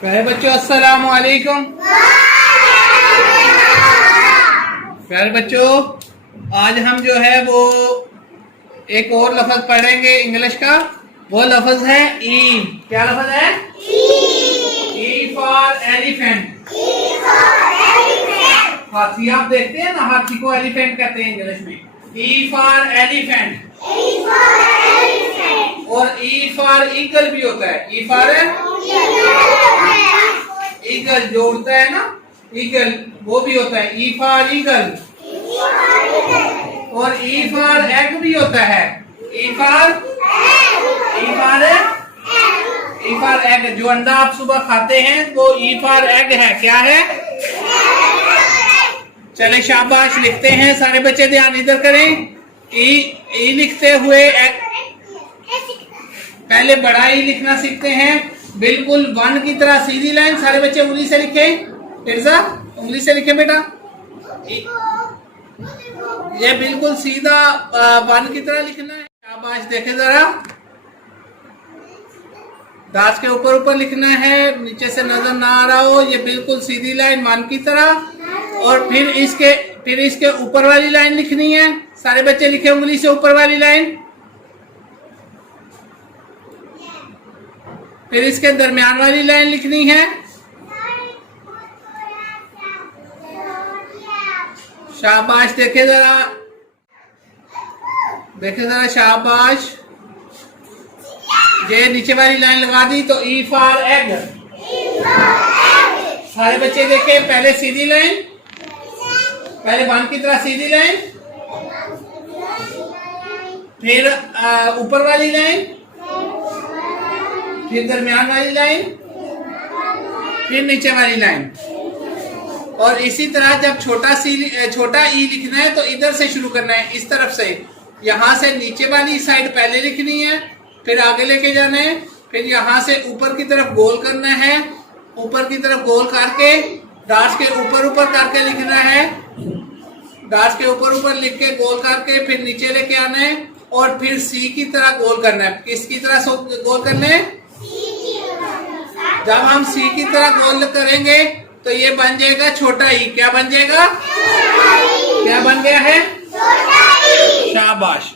प्यारे बच्चों अस्सलाम वालेकुम। प्यारे बच्चों आज हम जो है वो एक और लफ्ज पढ़ेंगे इंग्लिश का। वो लफ्ज है ई। क्या लफ्ज है? E for elephant. हाथी आप देखते हैं ना, हाथी को एलिफेंट कहते हैं इंग्लिश में। E for elephant. और ई फॉर ईगल भी होता है। ई फॉर ईगल जो उड़ता है ना, ईगल वो भी होता है। E for eagle. और ई फॉर एग भी होता है। ई फॉर एग जो अंडा आप सुबह खाते हैं वो ई फॉर एग है। क्या है? चले शाबाश, लिखते हैं सारे बच्चे, ध्यान इधर करें। ई लिखते हुए पहले बड़ा ई लिखना सीखते हैं, बिल्कुल वन की तरह सीधी लाइन। सारे बच्चे उंगली से लिखें। फिरजा उंगली से लिखे बेटा। ये बिल्कुल सीधा वन की तरह लिखना है। शाबाश, देखे जरा, दांत के ऊपर ऊपर लिखना है, नीचे से नजर ना आ रहा हो। ये बिल्कुल सीधी लाइन वन की तरह। और फिर इसके ऊपर वाली लाइन लिखनी है। सारे बच्चे लिखे उंगली से ऊपर वाली लाइन। फिर इसके दरमियान वाली लाइन लिखनी है। शाबाश, देखे जरा, शाबाश। ये नीचे वाली लाइन लगा दी तो ई फॉर एग। सारे बच्चे देखे, पहले सीधी लाइन, पहले वन की तरह सीधी लाइन, फिर ऊपर वाली लाइन, फिर दरमियान वाली लाइन, फिर नीचे वाली लाइन। और इसी तरह जब छोटा ई लिखना है तो इधर से शुरू करना है, इस तरफ से। यहाँ से नीचे वाली साइड पहले लिखनी है, फिर आगे लेके जाना है, फिर यहाँ से ऊपर की तरफ गोल करना है। ऊपर की तरफ गोल करके डार्स के ऊपर ऊपर करके लिखना है। डार्स के ऊपर ऊपर लिख के गोल करके फिर नीचे लेके आना है। और फिर सी की तरह गोल करना है। किसकी तरह गोल करना है? जब हम सी की तरह गोल करेंगे तो ये बन जाएगा छोटा ई। क्या बन जाएगा? क्या बन गया है? शाबाश।